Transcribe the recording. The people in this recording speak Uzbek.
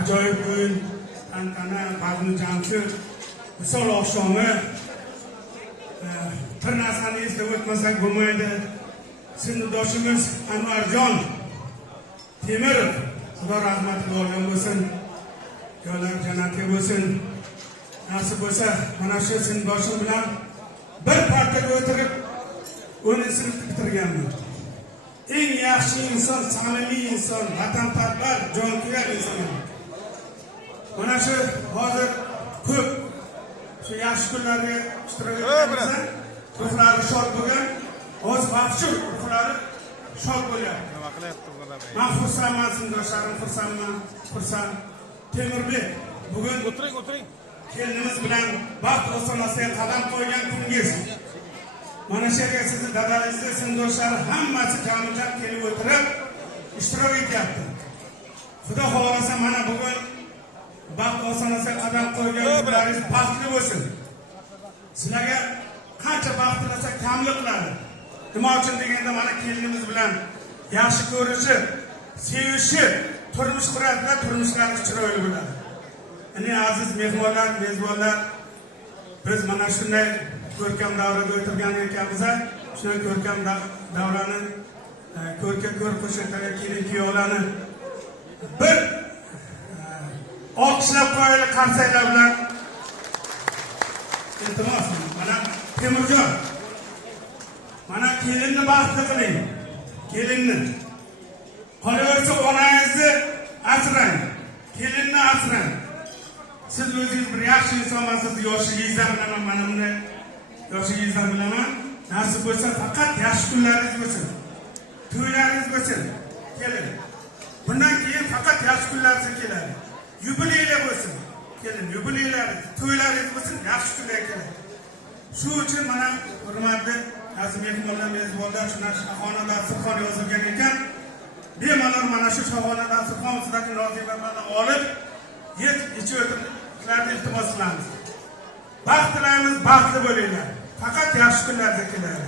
ajoyib o'yin, tantana, bazmi jamsi, misol oqshomi, bir narsani eslab o'tmasak bo'lmaydi. Sinfdoshimiz Anvarjon Temirov, Xudo rahmatiga olgan bo'lsin, joylari jannatga bo'lsin. Nasib bo'lsa, mana shu sinfdoshim bilan bir partaga o'tirib, 10-sinfni bitirganman. Eng yaxshi inson, samimiy inson, vatanparvar, jonkuyar inson. Mana shu hozir ko'p shu yaxshi kunlarga ishtirok etganimizda ruhlari shod bo'lgan, o'z baxshi ruhlari shod bo'lyapti. Men xursandman, sinfdoshlarim xursand. Temurbek, bugun o'tiring. Kelinimiz bilan baxt ostonasiga qadam qo'ygan kungiz. Mana shu yerga sizni dadalaringizni, sinfdoshlari hammasi jam-jam kelib o'tirib ishtirok etyapti. Xudo xolasa mana bugun baxt ostonasiga qadam qo'ygan kunlaringiz baxtli bo'lsin. Sizlarga qancha baxt tilasak kamlik qiladi. Nima uchun deganda mana kelinimiz bilan yaxshi ko'rishib, sevishib, turmush quradilar, turmushlaringiz chiroyli bo'ladi. Ana aziz mehmonlar, mezbonlar, biz mana shunday ko'rkam davrada o'tirgan ekanmiz. Shunday ko'rkam davrani ko'rka-ko'r qo'shiqlarga kelin-kuyovlarni bir olqishlab qo'yaylik qarsaklar bilan. Iltimos, mana Temurjon, mana kelinni baxtli qiling. Kelinni. Qolaversa onangizni asrang, kelinni asrang. Siz o'zingiz bir yaxshi insonsiz, yoshingizdan bilaman, mana bunday yoshingizdan bilaman. Nasib bo'lsa faqat yaxshi kunlaringiz bo'lsin. To'ylaringiz bo'lsin. Kelin. Bundan keyin faqat yaxshi kunlaringiz keladi. Yubileylar bo'lsin. Kelin, yubileylar, to'ylaringiz bo'lsin, yaxshi kunlar keladi. Shu uchun mana hurmatli aziz mehmonlar, mezbonlar, shuna Shohona dasturxon yozilgan ekan. Bemalol mana shu Shohona dasturxon sizlarga nozimalarni olib, ichib o'tirishlarni iltimos qilamiz. Baxt tilaymiz, baxtli bo'linglar. Faqat yaxshi kunlarga keladi.